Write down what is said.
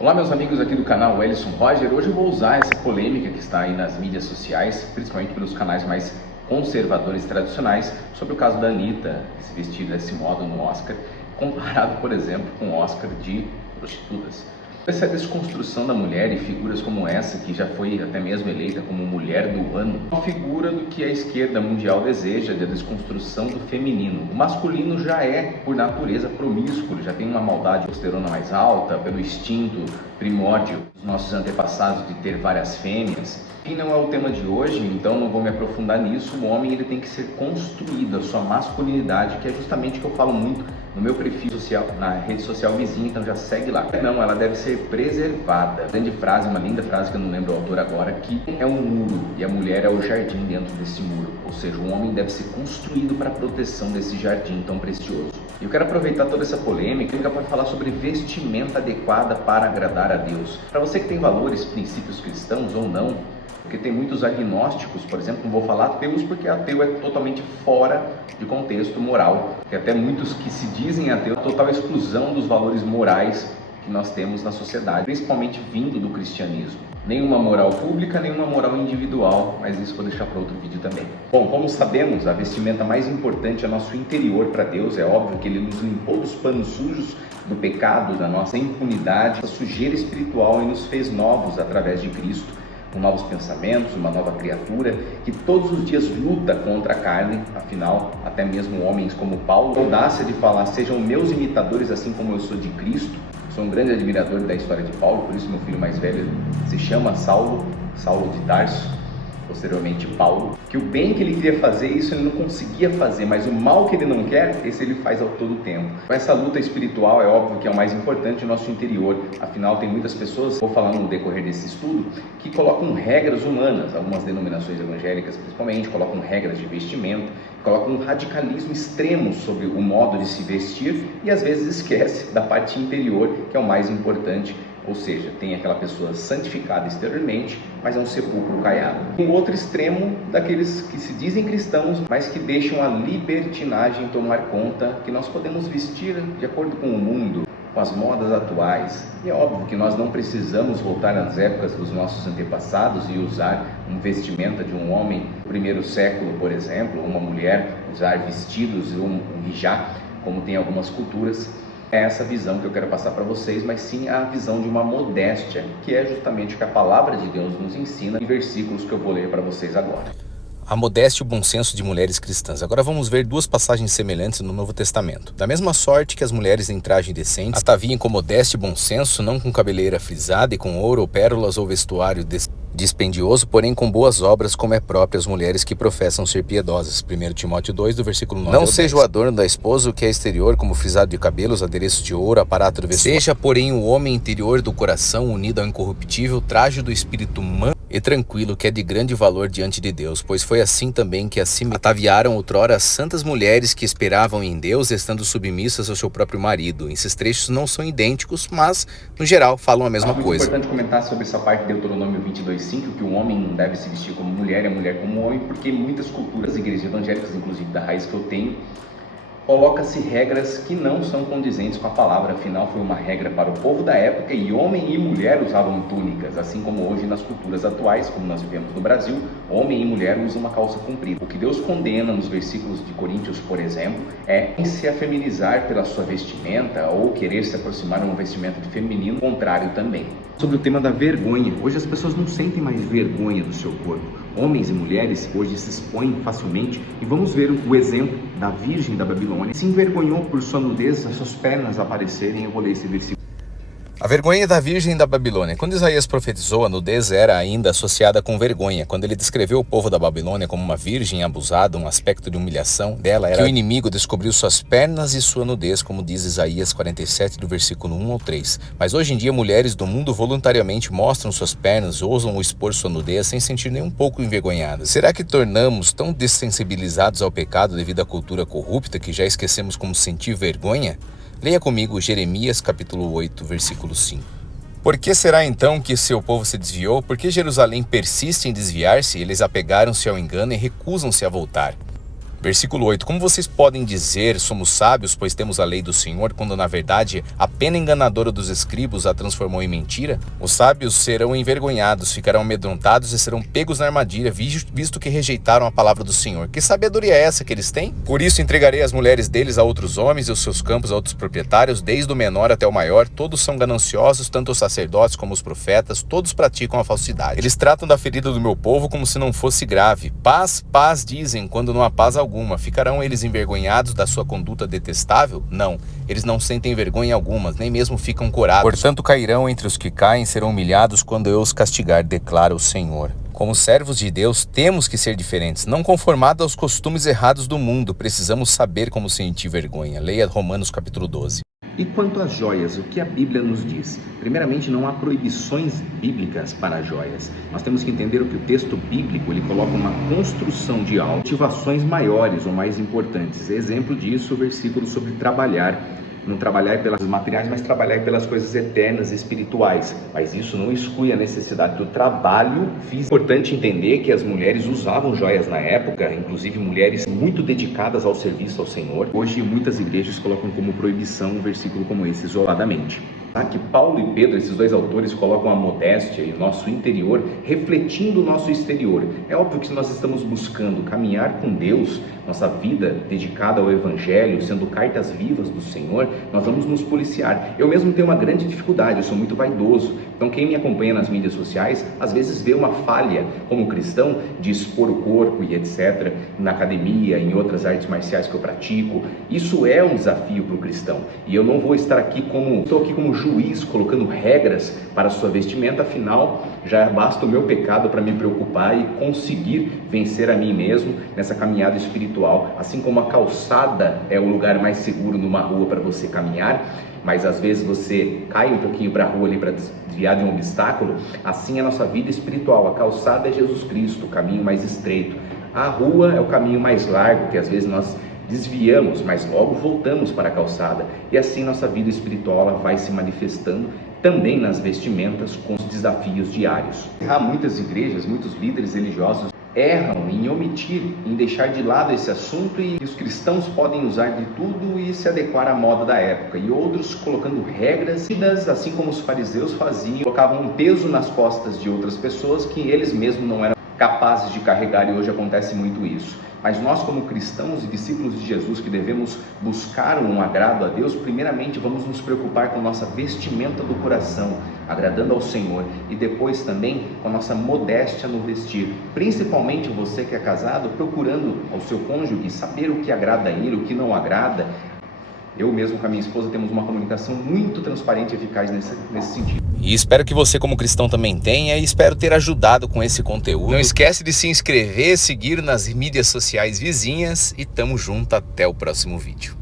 Olá meus amigos aqui do canal Wellison Roger. Hoje eu vou usar essa polêmica que está aí nas mídias sociais, principalmente pelos canais mais conservadores tradicionais, sobre o caso da Anitta se vestir desse modo no Oscar, comparado, por exemplo, com o Oscar de prostitutas. Essa desconstrução da mulher e figuras como essa, que já foi até mesmo eleita como mulher do ano, uma figura do que a esquerda mundial deseja, de desconstrução do feminino. O masculino já é, por natureza, promíscuo, já tem uma maldade testosterona mais alta, pelo instinto primórdio dos nossos antepassados de ter várias fêmeas. E não é o tema de hoje, então não vou me aprofundar nisso. O homem ele tem que ser construído, a sua masculinidade, que é justamente o que eu falo muito no meu perfil social, na rede social vizinha, então já segue lá. Não, ela deve ser preservada. Grande frase, uma linda frase que eu não lembro o autor agora, que é um muro e a mulher é o jardim dentro desse muro. Ou seja, o homem deve ser construído para a proteção desse jardim tão precioso. E eu quero aproveitar toda essa polêmica para falar sobre vestimenta adequada para agradar a Deus. Para você que tem valores, princípios cristãos ou não, porque tem muitos agnósticos, por exemplo, não vou falar ateus porque ateu é totalmente fora de contexto moral. Tem até muitos que se dizem ateus, total exclusão dos valores morais que nós temos na sociedade, principalmente vindo do cristianismo. Nenhuma moral pública, nenhuma moral individual, mas isso vou deixar para outro vídeo também. Bom, como sabemos, a vestimenta mais importante é nosso interior para Deus. É óbvio que Ele nos limpou dos panos sujos do pecado, da nossa impunidade, da sujeira espiritual e nos fez novos através de Cristo, com novos pensamentos, uma nova criatura que todos os dias luta contra a carne. Afinal, até mesmo homens como Paulo, a audácia de falar: sejam meus imitadores assim como eu sou de Cristo. Sou um grande admirador da história de Paulo, por isso meu filho mais velho se chama Saulo de Tarso, posteriormente Paulo. Que o bem que ele queria fazer, isso ele não conseguia fazer, mas o mal que ele não quer, esse ele faz ao todo tempo. Essa luta espiritual é óbvio que é o mais importante no nosso interior. Afinal, tem muitas pessoas, vou falar no decorrer desse estudo, que colocam regras humanas, algumas denominações evangélicas principalmente, colocam regras de vestimento, colocam um radicalismo extremo sobre o modo de se vestir e às vezes esquece da parte interior, que é o mais importante. Ou seja, tem aquela pessoa santificada exteriormente, mas é um sepulcro caiado. Um outro extremo daqueles que se dizem cristãos, mas que deixam a libertinagem tomar conta, que nós podemos vestir de acordo com o mundo, com as modas atuais. E é óbvio que nós não precisamos voltar nas épocas dos nossos antepassados e usar um vestimenta de um homem do primeiro século, por exemplo, uma mulher usar vestidos, um hijab, como tem algumas culturas. É essa visão que eu quero passar para vocês, mas sim a visão de uma modéstia, que é justamente o que a palavra de Deus nos ensina em versículos que eu vou ler para vocês agora. A modéstia e o bom senso de mulheres cristãs. Agora vamos ver duas passagens semelhantes no Novo Testamento. Da mesma sorte que as mulheres em trajem decente ataviam com modéstia e bom senso, não com cabeleira frisada e com ouro ou pérolas ou vestuário dispendioso, porém com boas obras, como é próprio às mulheres que professam ser piedosas. 1 Timóteo 2, do versículo 9 ao 10. Não seja o adorno da esposa o que é exterior, como frisado de cabelos, adereços de ouro, aparato do vestuário. Seja, porém, o homem interior do coração, unido ao incorruptível traje do espírito manso e tranquilo, que é de grande valor diante de Deus, pois foi assim também que assim ataviaram outrora as santas mulheres que esperavam em Deus, estando submissas ao seu próprio marido. Esses trechos não são idênticos, mas, no geral, falam a mesma coisa. É importante comentar sobre essa parte de Deuteronômio 22:5, que o homem não deve se vestir como mulher e a mulher como homem, porque muitas culturas, igrejas evangélicas, inclusive da raiz que eu tenho, coloca-se regras que não são condizentes com a palavra. Afinal, foi uma regra para o povo da época e homem e mulher usavam túnicas, assim como hoje nas culturas atuais, como nós vivemos no Brasil, homem e mulher usam uma calça comprida. O que Deus condena nos versículos de Coríntios, por exemplo, é se afeminizar pela sua vestimenta ou querer se aproximar de um vestimento de feminino, contrário também. Sobre o tema da vergonha, hoje as pessoas não sentem mais vergonha do seu corpo. Homens e mulheres hoje se expõem facilmente e vamos ver o exemplo da Virgem da Babilônia. Se envergonhou por sua nudez, as suas pernas aparecerem. Eu vou ler esse versículo. A vergonha da Virgem da Babilônia. Quando Isaías profetizou, a nudez era ainda associada com vergonha. Quando ele descreveu o povo da Babilônia como uma virgem abusada, um aspecto de humilhação dela era que o inimigo descobriu suas pernas e sua nudez, como diz Isaías 47, do versículo 1 ao 3. Mas hoje em dia, mulheres do mundo voluntariamente mostram suas pernas, ousam expor sua nudez sem sentir nem um pouco envergonhadas. Será que tornamos tão dessensibilizados ao pecado devido à cultura corrupta que já esquecemos como sentir vergonha? Leia comigo Jeremias capítulo 8, versículo 5. Por que será então que seu povo se desviou? Por que Jerusalém persiste em desviar-se? Eles apegaram-se ao engano e recusam-se a voltar. Versículo 8. Como vocês podem dizer, somos sábios, pois temos a lei do Senhor, quando na verdade a pena enganadora dos escribos a transformou em mentira? Os sábios serão envergonhados, ficarão amedrontados e serão pegos na armadilha, visto que rejeitaram a palavra do Senhor. Que sabedoria é essa que eles têm? Por isso entregarei as mulheres deles a outros homens e os seus campos a outros proprietários, desde o menor até o maior. Todos são gananciosos, tanto os sacerdotes como os profetas, todos praticam a falsidade. Eles tratam da ferida do meu povo como se não fosse grave. Paz, paz, dizem, quando não há paz alguma. Ficarão eles envergonhados da sua conduta detestável? Não, eles não sentem vergonha alguma, nem mesmo ficam corados. Portanto cairão entre os que caem, serão humilhados quando eu os castigar, declara o Senhor. Como servos de Deus, temos que ser diferentes, não conformados aos costumes errados do mundo. Precisamos saber como sentir vergonha. Leia Romanos capítulo 12. E quanto às joias, o que a Bíblia nos diz? Primeiramente, não há proibições bíblicas para joias. Nós temos que entender o que o texto bíblico ele coloca uma construção de algo, motivações maiores ou mais importantes. Exemplo disso, o versículo sobre trabalhar. Não trabalhar pelas materiais, mas trabalhar pelas coisas eternas e espirituais. Mas isso não exclui a necessidade do trabalho físico. É importante entender que as mulheres usavam joias na época, inclusive mulheres muito dedicadas ao serviço ao Senhor. Hoje, muitas igrejas colocam como proibição um versículo como esse, isoladamente. Que Paulo e Pedro, esses dois autores, colocam a modéstia e o nosso interior refletindo o nosso exterior. É óbvio que se nós estamos buscando caminhar com Deus, nossa vida dedicada ao Evangelho, sendo cartas vivas do Senhor, nós vamos nos policiar. Eu mesmo tenho uma grande dificuldade, eu sou muito vaidoso. Então quem me acompanha nas mídias sociais, às vezes vê uma falha como cristão de expor o corpo e etc. na academia, em outras artes marciais que eu pratico. Isso é um desafio para o cristão. E eu não vou estar aqui como juiz, colocando regras para a sua vestimenta, afinal, já basta o meu pecado para me preocupar e conseguir vencer a mim mesmo nessa caminhada espiritual. Assim como a calçada é o lugar mais seguro numa rua para você caminhar, mas às vezes você cai um pouquinho para a rua ali para desviar de um obstáculo, assim é a nossa vida espiritual. A calçada é Jesus Cristo, o caminho mais estreito. A rua é o caminho mais largo, que às vezes nós desviamos, mas logo voltamos para a calçada. E assim nossa vida espiritual ela vai se manifestando também nas vestimentas com os desafios diários. Há muitas igrejas, muitos líderes religiosos erram em omitir, em deixar de lado esse assunto, e os cristãos podem usar de tudo e se adequar à moda da época, e outros colocando regras, assim como os fariseus faziam, colocavam um peso nas costas de outras pessoas que eles mesmos não eram capazes de carregar, e hoje acontece muito isso. Mas nós, como cristãos e discípulos de Jesus, que devemos buscar um agrado a Deus, primeiramente vamos nos preocupar com a nossa vestimenta do coração, agradando ao Senhor, e depois também com a nossa modéstia no vestir. Principalmente você que é casado, procurando ao seu cônjuge saber o que agrada a ele, o que não agrada. Eu mesmo com a minha esposa temos uma comunicação muito transparente e eficaz nesse sentido. E espero que você como cristão também tenha, e espero ter ajudado com esse conteúdo. Não esquece de se inscrever, seguir nas mídias sociais vizinhas, e tamo junto até o próximo vídeo.